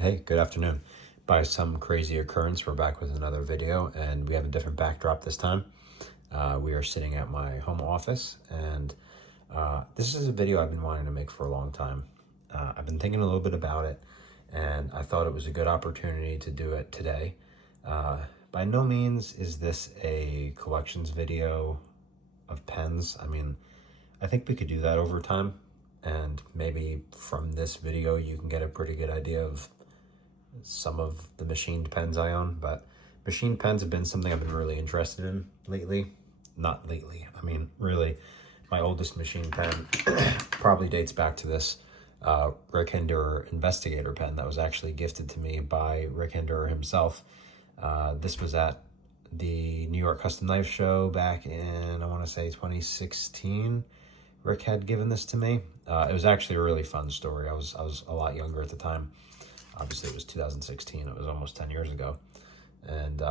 Hey, good afternoon. By some crazy occurrence, we're back with another video, and we have a different backdrop this time. We are sitting at my home office, and this is a video I've been wanting to make for a long time. I've been thinking a little bit about it, and I thought it was a good opportunity to do it today. By no means is this a collections video of pens. I mean, I think we could do that over time, and maybe from this video you can get a pretty good idea of some of the machined pens I own. But machined pens have been something I've been really interested in lately. Not lately, I mean really. My oldest machine pen probably dates back to this Rick Hinderer Investigator pen that was actually gifted to me by Rick Hinderer himself. This was at the New York Custom Knife Show back in, I want to say 2016. Rick had given this to me. It was actually a really fun story. I was a lot younger at the time. Obviously, it was 2016. It was almost 10 years ago. And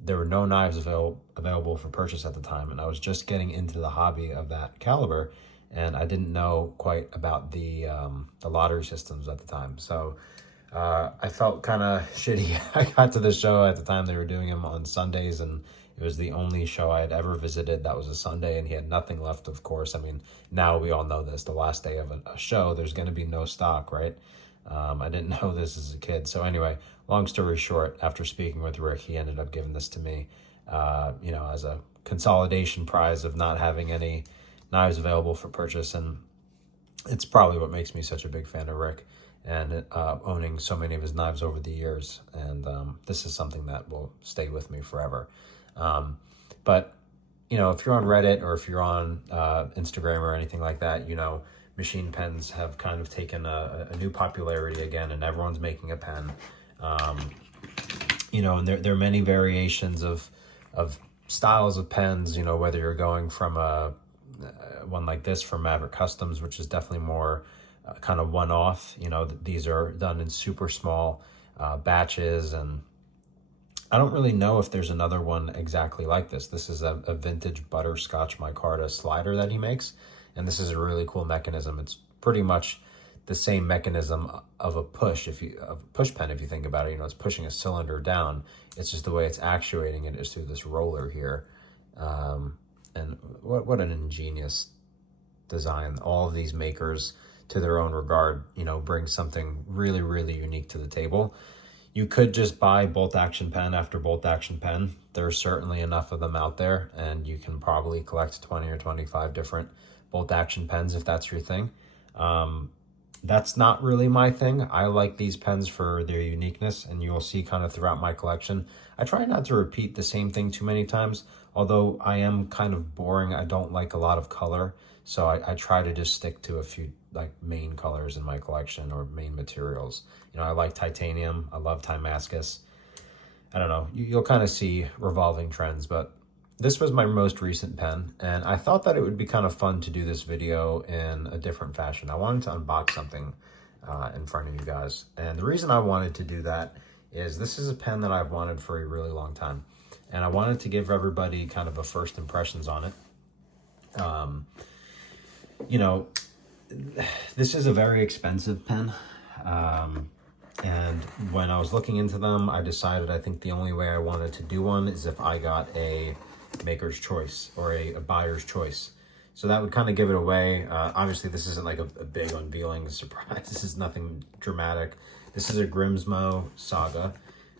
there were no knives available for purchase at the time. And I was just getting into the hobby of that caliber. And I didn't know quite about the lottery systems at the time. So I felt kind of shitty. I got to the show at the time. They were doing them on Sundays. And it was the only show I had ever visited that was a Sunday. And he had nothing left, of course. I mean, now we all know this. The last day of a show, there's going to be no stock, right? I didn't know this as a kid. So anyway, long story short, after speaking with Rick, he ended up giving this to me, as a consolidation prize of not having any knives available for purchase. And it's probably what makes me such a big fan of Rick and owning so many of his knives over the years. And this is something that will stay with me forever. But, if you're on Reddit or if you're on Instagram or anything like that, machine pens have kind of taken a new popularity again, and everyone's making a pen. And there are many variations of styles of pens, whether you're going from one like this from Maverick Customs, which is definitely more kind of one-off. These are done in super small batches, and I don't really know if there's another one exactly like this. This is a vintage butterscotch micarta slider that he makes. And this is a really cool mechanism. It's pretty much the same mechanism of a push pen, if you think about it. It's pushing a cylinder down. It's just the way it's actuating it is through this roller here. And what an ingenious design. All of these makers, to their own regard, bring something really, really unique to the table. You could just buy bolt action pen after bolt action pen. There's certainly enough of them out there, and you can probably collect 20 or 25 different bolt action pens if that's your thing. That's not really my thing. I like these pens for their uniqueness, and you'll see kind of throughout my collection. I try not to repeat the same thing too many times, although I am kind of boring. I don't like a lot of color, so I try to just stick to a few main colors in my collection or main materials. I like titanium. I love Damascus. I don't know. You'll kind of see revolving trends, but this was my most recent pen, and I thought that it would be kind of fun to do this video in a different fashion. I wanted to unbox something in front of you guys, and the reason I wanted to do that is this is a pen that I've wanted for a really long time, and I wanted to give everybody kind of a first impressions on it. This is a very expensive pen, and when I was looking into them, I decided I think the only way I wanted to do one is if I got a maker's choice or a buyer's choice. So that would kind of give it away. Obviously, this isn't like a big unveiling surprise. This is nothing dramatic. This is a Grimsmo Saga.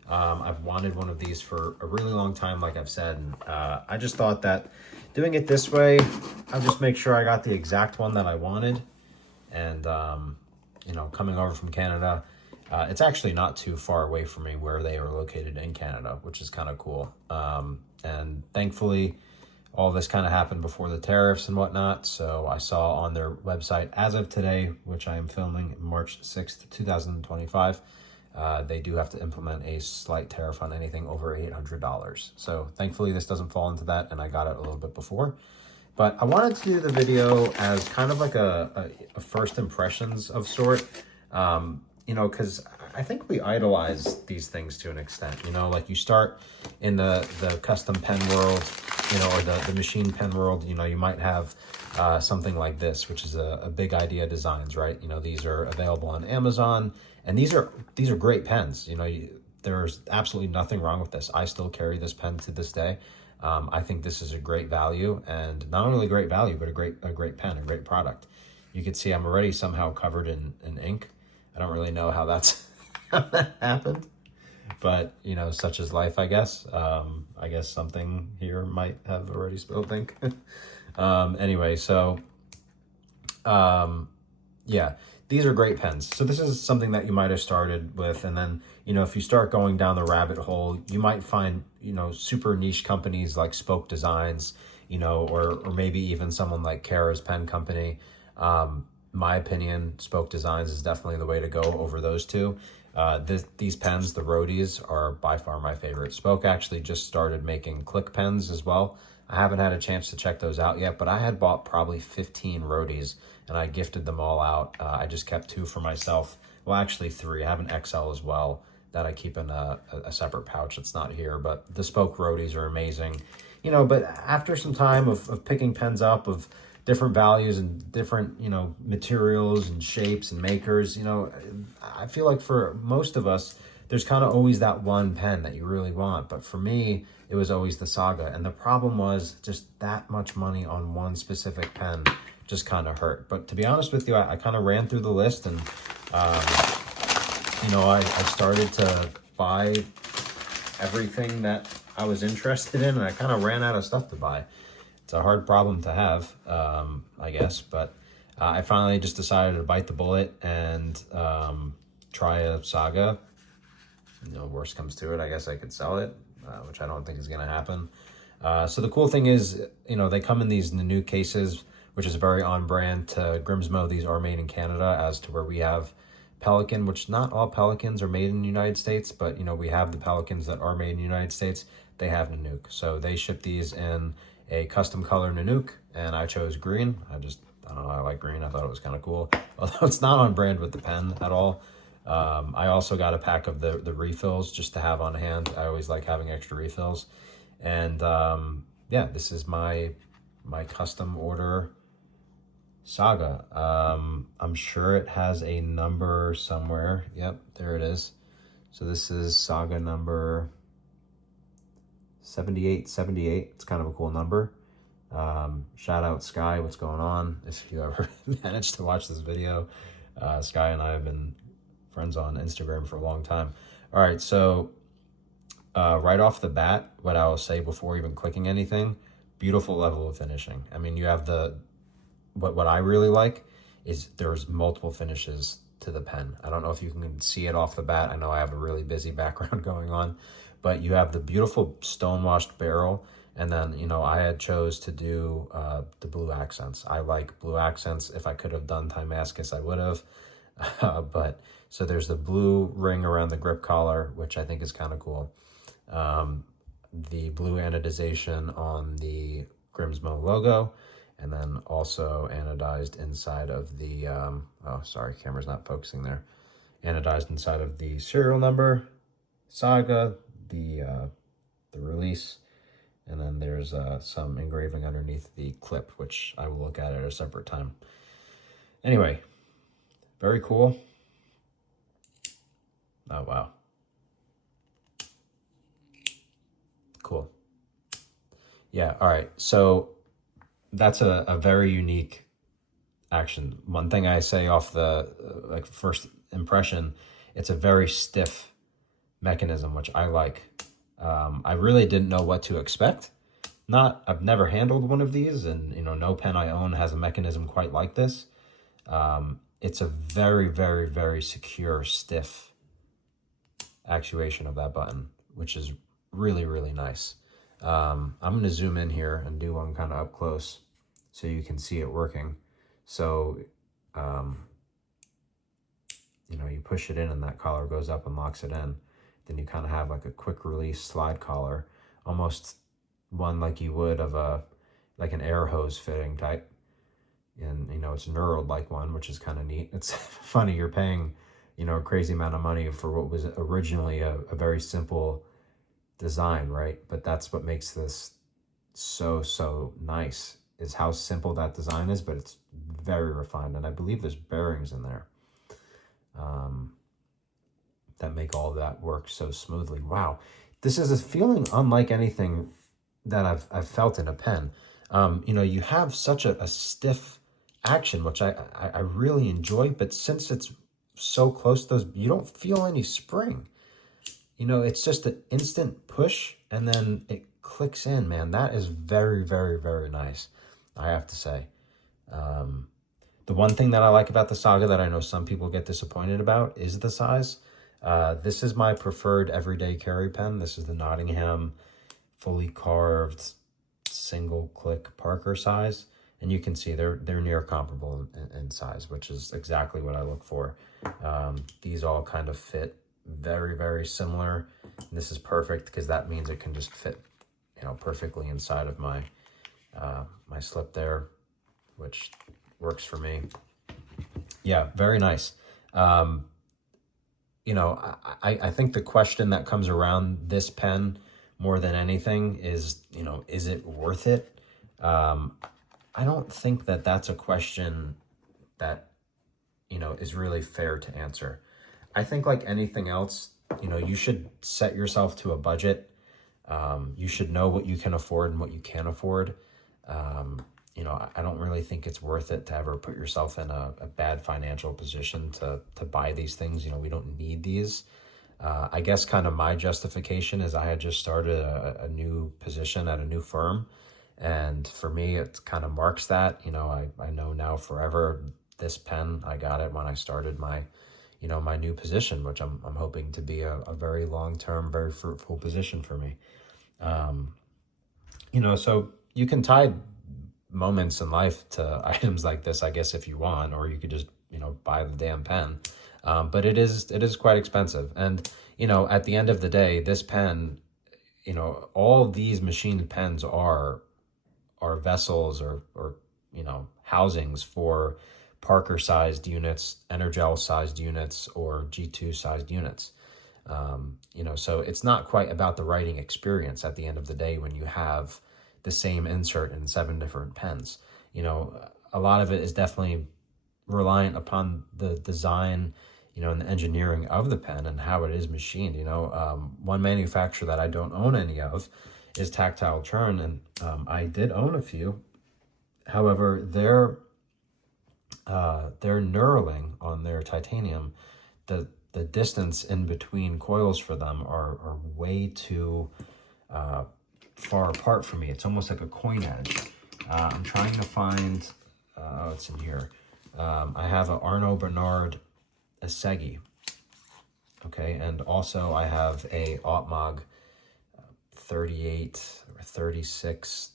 I've wanted one of these for a really long time, like I've said. And, I just thought that doing it this way, I'll just make sure I got the exact one that I wanted. And, coming over from Canada, it's actually not too far away from me where they are located in Canada, which is kind of cool. And thankfully, all this kind of happened before the tariffs and whatnot. So I saw on their website, as of today, which I am filming March 6th, 2025, they do have to implement a slight tariff on anything over $800. So thankfully, this doesn't fall into that, and I got it a little bit before. But I wanted to do the video as kind of like a first impressions of sort, because I think we idolize these things to an extent. Like you start in the custom pen world, or the machine pen world. You might have something like this, which is a Big Idea Designs, right? You know, these are available on Amazon, and these are great pens. You know, there's absolutely nothing wrong with this. I still carry this pen to this day. I think this is a great value, and not only great value, but a great pen, a great product. You can see I'm already somehow covered in ink. I don't really know how how that happened, but you know, such is life, I guess. I guess something here might have already spilled ink. Anyway, so yeah, these are great pens. So this is something that you might have started with, and then, you know, if you start going down the rabbit hole, you might find, you know, super niche companies like Spoke Designs, you know, or maybe even someone like Kara's Pen Company. My opinion, Spoke Designs is definitely the way to go over those two. These pens, the Roadies, are by far my favorite. Spoke actually just started making click pens as well. I haven't had a chance to check those out yet, but I had bought probably 15 Roadies, and I gifted them all out. I just kept 2 for myself. Well, actually 3. I have an XL as well that I keep in a separate pouch that's not here, but the Spoke Roadies are amazing. You know, but after some time of picking pens up of different values and different, you know, materials and shapes and makers, you know, I feel like for most of us, there's kind of always that one pen that you really want. But for me, it was always the Saga. And the problem was just that much money on one specific pen just kind of hurt. But to be honest with you, I kind of ran through the list, and, you know, I started to buy everything that I was interested in, and I kind of ran out of stuff to buy. It's a hard problem to have, I guess, but I finally just decided to bite the bullet and try a Saga. You know, worst comes to it, I guess I could sell it, which I don't think is going to happen. So the cool thing is, you know, they come in these new cases, which is very on brand to Grimsmo. These are made in Canada, as to where we have Pelican, which not all Pelicans are made in the United States, but, you know, we have the Pelicans that are made in the United States. They have Nanook. So they ship these in a custom color Nanook, and I chose green. I don't know, I like green. I thought it was kind of cool, although it's not on brand with the pen at all. I also got a pack of the refills just to have on hand. I always like having extra refills. And yeah, this is my custom order Saga. I'm sure it has a number somewhere. Yep, there it is. So this is Saga number 7878. It's kind of a cool number. Shout out Sky, what's going on? If you ever managed to watch this video, Sky and I have been friends on Instagram for a long time. All right, so right off the bat, what I will say before even clicking anything, beautiful level of finishing. I mean, you have what I really like is there's multiple finishes to the pen. I don't know if you can see it off the bat. I know I have a really busy background going on, but you have the beautiful stonewashed barrel. And then, you know, I had chose to do the blue accents. I like blue accents. If I could have done Timascus, I would have. But so there's the blue ring around the grip collar, which I think is kind of cool. The blue anodization on the Grimsmo logo, and then also anodized inside of the, oh, sorry, camera's not focusing there. Anodized inside of the serial number, Saga, the release, and then there's some engraving underneath the clip, which I will look at a separate time. Anyway, very cool. Oh, wow. Cool. Yeah, all right. So that's a very unique action. One thing I say off the like first impression, it's a very stiff mechanism, which I like. I really didn't know what to expect. I've never handled one of these, and you know, no pen I own has a mechanism quite like this. It's a very, very, very secure, stiff actuation of that button, which is really, really nice. I'm going to zoom in here and do one kind of up close so you can see it working. So, you know, you push it in and that collar goes up and locks it in. Then you kind of have like a quick release slide collar, almost one like you would of like an air hose fitting type. And, you know, it's knurled like one, which is kind of neat. It's funny, you're paying, you know, a crazy amount of money for what was originally a very simple design, right? But that's what makes this so, so nice. is how simple that design is, but it's very refined. And I believe there's bearings in there that make all that work so smoothly. Wow. This is a feeling unlike anything that I've felt in a pen. You know, you have such a stiff action, which I really enjoy, but since it's so close to those, you don't feel any spring. You know, it's just an instant push and then it clicks in, man. That is very, very, very nice, I have to say. The one thing that I like about the Saga that I know some people get disappointed about is the size. This is my preferred everyday carry pen. This is the Nottingham fully carved single click Parker size. And you can see they're near comparable in size, which is exactly what I look for. These all kind of fit very, very similar. And this is perfect because that means it can just fit, you know, perfectly inside of my my slip there, which works for me. Yeah, very nice. You know, I think the question that comes around this pen more than anything is, you know, is it worth it? I don't think that that's a question that, you know, is really fair to answer. I think like anything else, you know, you should set yourself to a budget. You should know what you can afford and what you can't afford. You know, I don't really think it's worth it to ever put yourself in a bad financial position to buy these things. You know, we don't need these. I guess kind of my justification is I had just started a new position at a new firm. And for me, it kind of marks that. You know, I know now forever this pen, I got it when I started my, you know, my new position, which I'm hoping to be a very long-term, very fruitful position for me. You know, so you can tie moments in life to items like this, I guess, if you want, or you could just, you know, buy the damn pen. But it is quite expensive. And, you know, at the end of the day, this pen, you know, all these machined pens are vessels or, you know, housings for Parker sized units, Energel sized units, or G2 sized units. You know, so it's not quite about the writing experience at the end of the day when you have the same insert in 7 different pens. You know, a lot of it is definitely reliant upon the design, you know, and the engineering of the pen and how it is machined. You know, one manufacturer that I don't own any of is Tactile Churn, and I did own a few. However, their knurling on their titanium, the distance in between coils for them are way too far apart for me. It's almost like a coin edge. I'm trying to find, oh, it's in here. I have an Arnaud Bernard Asegi, okay, and also I have a Ottmag 38 or 36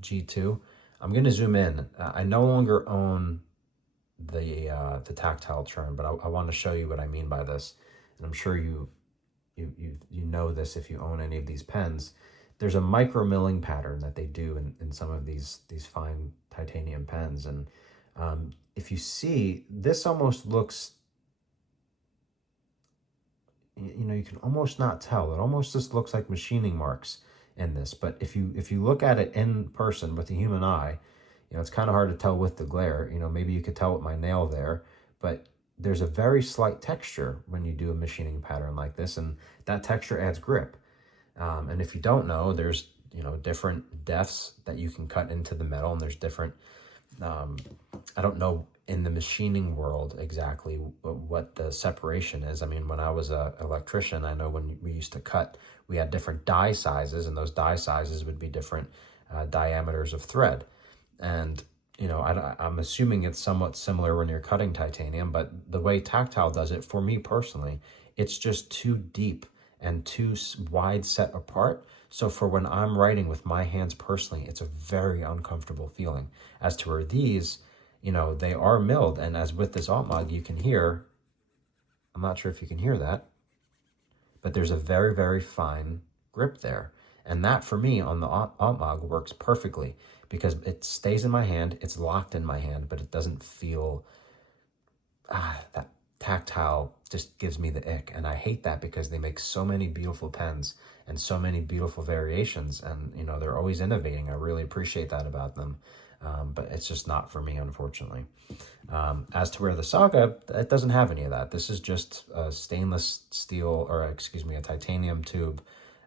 G2. I'm going to zoom in. I no longer own the Tactile Churn, but I want to show you what I mean by this. And I'm sure you know this if you own any of these pens. There's a micro milling pattern that they do in some of these fine titanium pens. And if you see, this almost looks, you know, you can almost not tell. It almost just looks like machining marks in this. But if you look at it in person with the human eye, you know, it's kind of hard to tell with the glare. You know, maybe you could tell with my nail there, but there's a very slight texture when you do a machining pattern like this, and that texture adds grip. And if you don't know, there's, you know, different depths that you can cut into the metal, and there's different, I don't know in the machining world exactly what the separation is. I mean, when I was an electrician, I know when we used to cut, we had different die sizes, and those die sizes would be different diameters of thread. And, you know, I'm assuming it's somewhat similar when you're cutting titanium, but the way Tactile does it, for me personally, it's just too deep and too wide set apart. So for when I'm writing with my hands personally, it's a very uncomfortable feeling. As to where these, you know, they are milled. And as with this Ottmag, you can hear, I'm not sure if you can hear that, but there's a very, very fine grip there. And that for me on the Ottmag works perfectly because it stays in my hand, it's locked in my hand, but it doesn't feel that tactile just gives me the ick. And I hate that because they make so many beautiful pens and so many beautiful variations. And, you know, they're always innovating. I really appreciate that about them. But it's just not for me, unfortunately. As to where the Saga, it doesn't have any of that. This is just a stainless steel, or excuse me, a titanium tube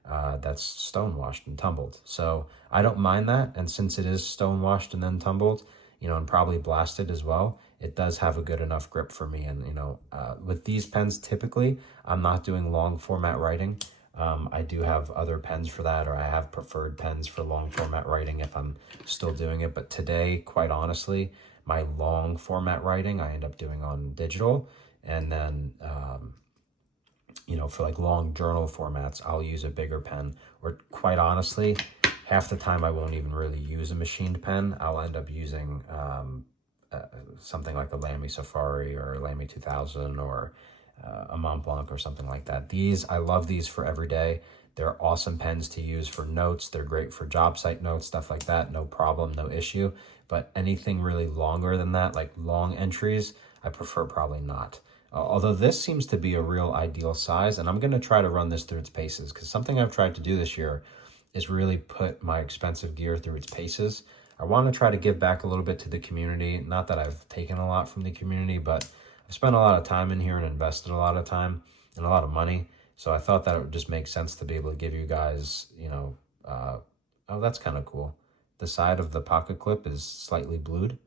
that's stonewashed and tumbled. So I don't mind that. And since it is stonewashed and then tumbled, you know, and probably blasted as well, it does have a good enough grip for me. And, you know, with these pens, typically, I'm not doing long format writing. I do have other pens for that, or I have preferred pens for long format writing if I'm still doing it. But today, quite honestly, my long format writing, I end up doing on digital. And then, you know, for like long journal formats, I'll use a bigger pen. Or quite honestly, half the time I won't even really use a machined pen. I'll end up using something like a Lamy Safari or Lamy 2000 or a Mont Blanc or something like that. These, I love these for every day. They're awesome pens to use for notes. They're great for job site notes, stuff like that. No problem, no issue. But anything really longer than that, like long entries, I prefer probably not. Although this seems to be a real ideal size, and I'm going to try to run this through its paces, because something I've tried to do this year is really put my expensive gear through its paces. I want to try to give back a little bit to the community. Not that I've taken a lot from the community, but I've spent a lot of time in here and invested a lot of time and a lot of money. So I thought that it would just make sense to be able to give you guys, you know, oh, that's kind of cool. The side of the pocket clip is slightly blued. I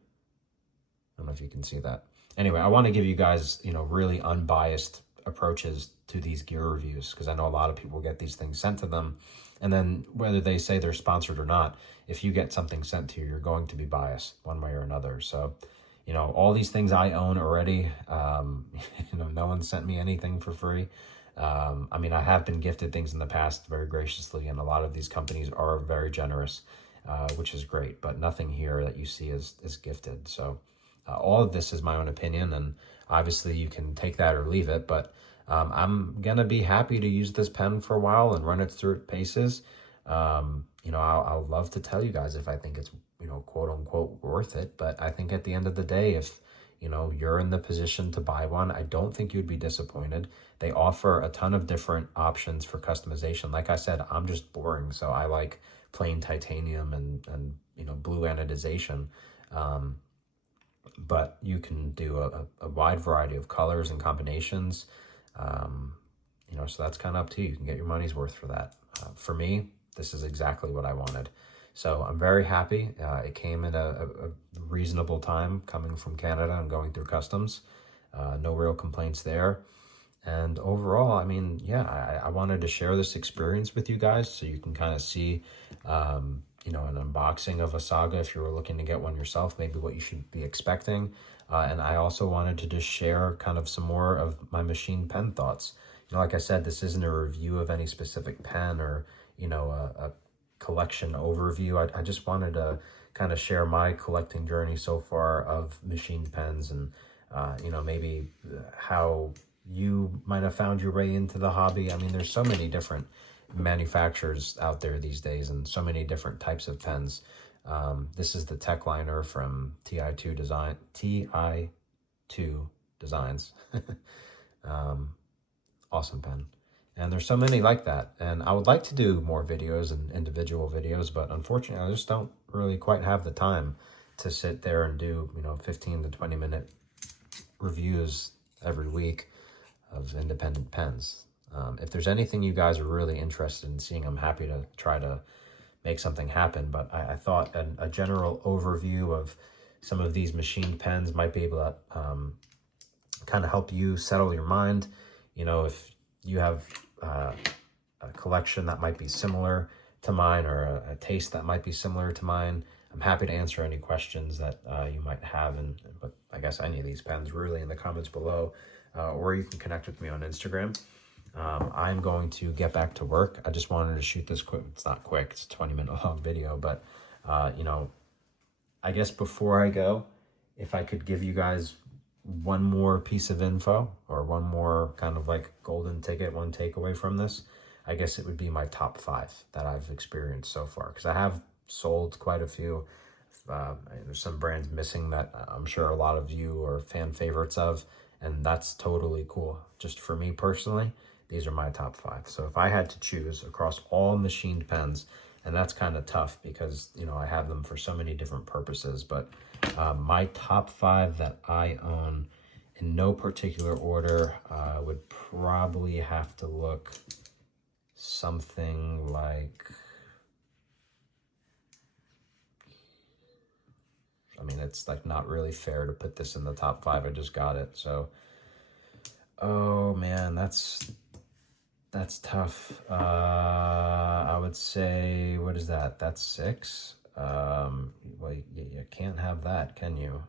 don't know if you can see that. Anyway, I want to give you guys, you know, really unbiased approaches to these gear reviews, because I know a lot of people get these things sent to them. And then whether they say they're sponsored or not, if you get something sent to you, you're going to be biased one way or another. So, you know, all these things I own already. You know, no one sent me anything for free. I mean, I have been gifted things in the past very graciously, and a lot of these companies are very generous, which is great, but nothing here that you see is gifted. So all of this is my own opinion, and obviously you can take that or leave it, but I'm going to be happy to use this pen for a while and run it through its paces. You know, I'll love to tell you guys if I think it's, you know, quote unquote worth it. But I think at the end of the day, if, you know, you're in the position to buy one, I don't think you'd be disappointed. They offer a ton of different options for customization. Like I said, I'm just boring, so I like plain titanium and you know, blue anodization. But you can do a wide variety of colors and combinations. You know, so that's kind of up to you. You can get your money's worth for that. For me, this is exactly what I wanted. So I'm very happy. It came at a reasonable time coming from Canada and going through customs. No real complaints there. And overall, I mean, yeah, I wanted to share this experience with you guys so you can kind of see, you know, an unboxing of a Saga if you were looking to get one yourself, maybe what you should be expecting. And I also wanted to just share kind of some more of my machine pen thoughts. You know, like I said, this isn't a review of any specific pen or, you know, a collection overview. I just wanted to kind of share my collecting journey so far of machined pens and, you know, maybe how you might have found your way into the hobby. I mean, there's so many different manufacturers out there these days and so many different types of pens. This is the Tech Liner from TI2 Designs. Awesome pen. And there's so many like that. And I would like to do more videos and individual videos, but unfortunately, I just don't really quite have the time to sit there and do, you know, 15 to 20 minute reviews every week of independent pens. If there's anything you guys are really interested in seeing, I'm happy to try to make something happen. But I thought a general overview of some of these machined pens might be able to kind of help you settle your mind. You know, if you have a collection that might be similar to mine or a taste that might be similar to mine, I'm happy to answer any questions that you might have. But I guess any of these pens really in the comments below, or you can connect with me on Instagram. I'm going to get back to work. I just wanted to shoot this quick. It's not quick. It's a 20-minute long video, but you know, I guess before I go, if I could give you guys one more piece of info or one more kind of like golden ticket, one takeaway from this, I guess it would be my top 5 that I've experienced so far, because I have sold quite a few. There's some brands missing that I'm sure a lot of you are fan favorites of, and that's totally cool. Just for me personally, these are my top 5. So if I had to choose across all machined pens, and that's kind of tough because, you know, I have them for so many different purposes, but my top 5 that I own in no particular order would probably have to look something like, I mean, it's like not really fair to put this in the top 5. I just got it. So, oh man, that's tough. I would say, what is that? That's 6. Well, you can't have that, can you?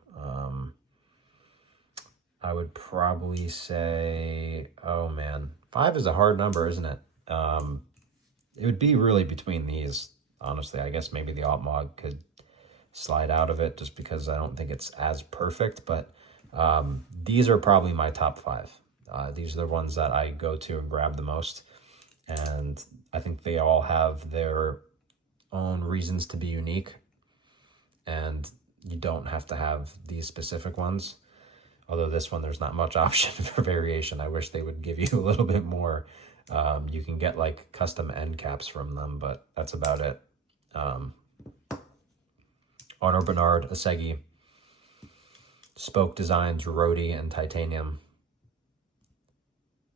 I would probably say, oh man, 5 is a hard number, isn't it? It would be really between these, honestly. I guess maybe the Altmog could slide out of it just because I don't think it's as perfect, but these are probably my top 5. These are the ones that I go to and grab the most, and I think they all have their own reasons to be unique, and you don't have to have these specific ones. Although this one, there's not much option for variation. I wish they would give you a little bit more. You can get like custom end caps from them, but that's about it. Arno Bernard, Asegi, Spoke Designs, Rhodey, and Titanium.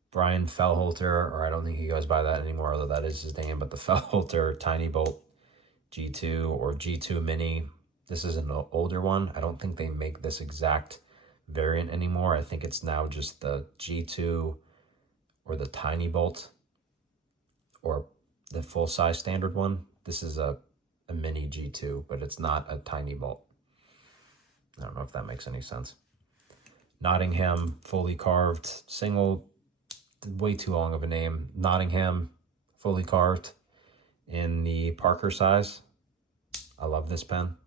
Brian Fellholter, or I don't think he goes by that anymore, although that is his name, but the Fellholter Tiny Bolt G2 or G2 Mini. This is an older one. I don't think they make this exact variant anymore. I think it's now just the G2 or the Tiny Bolt or the full-size standard one. This is a mini G2, but it's not a Tiny Bolt. I don't know if that makes any sense. Nottingham, fully carved, single, way too long of a name. Nottingham, fully carved in the Parker size. I love this pen.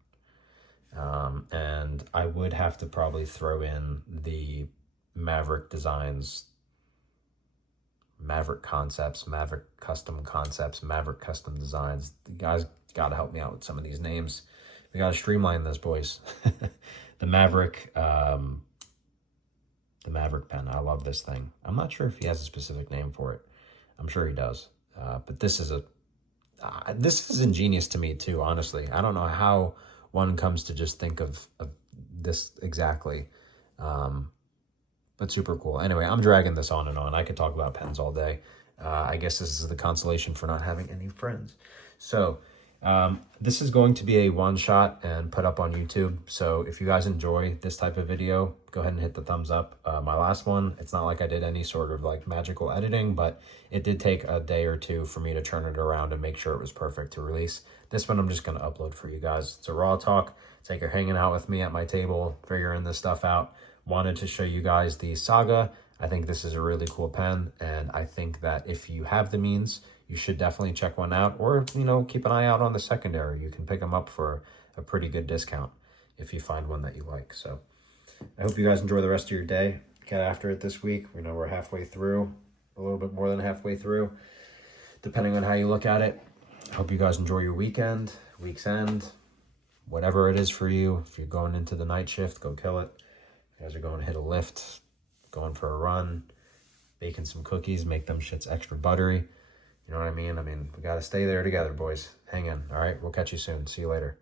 And I would have to probably throw in the Maverick Designs, Maverick Concepts, Maverick Custom Concepts, Maverick Custom Designs. The guys got to help me out with some of these names. We got to streamline this, boys. The Maverick pen. I love this thing. I'm not sure if he has a specific name for it. I'm sure he does. But this is this is ingenious to me too, honestly. I don't know how one comes to just think of this exactly. But super cool. Anyway, I'm dragging this on and on. I could talk about pens all day. I guess this is the consolation for not having any friends. So this is going to be a one-shot and put up on YouTube. So if you guys enjoy this type of video, go ahead and hit the thumbs up. My last one, it's not like I did any sort of like magical editing, but it did take a day or two for me to turn it around and make sure it was perfect to release. This one I'm just going to upload for you guys. It's a raw talk. It's like you're hanging out with me at my table, figuring this stuff out. Wanted to show you guys the Saga. I think this is a really cool pen, and I think that if you have the means, you should definitely check one out, or, you know, keep an eye out on the secondary. You can pick them up for a pretty good discount if you find one that you like. So I hope you guys enjoy the rest of your day. Get after it this week. We know we're halfway through, a little bit more than halfway through, depending on how you look at it. I hope you guys enjoy your weekend, week's end, whatever it is for you. If you're going into the night shift, go kill it. If you guys are going to hit a lift, going for a run, baking some cookies, make them shits extra buttery. You know what I mean? We got to stay there together, boys. Hang in, all right? We'll catch you soon. See you later.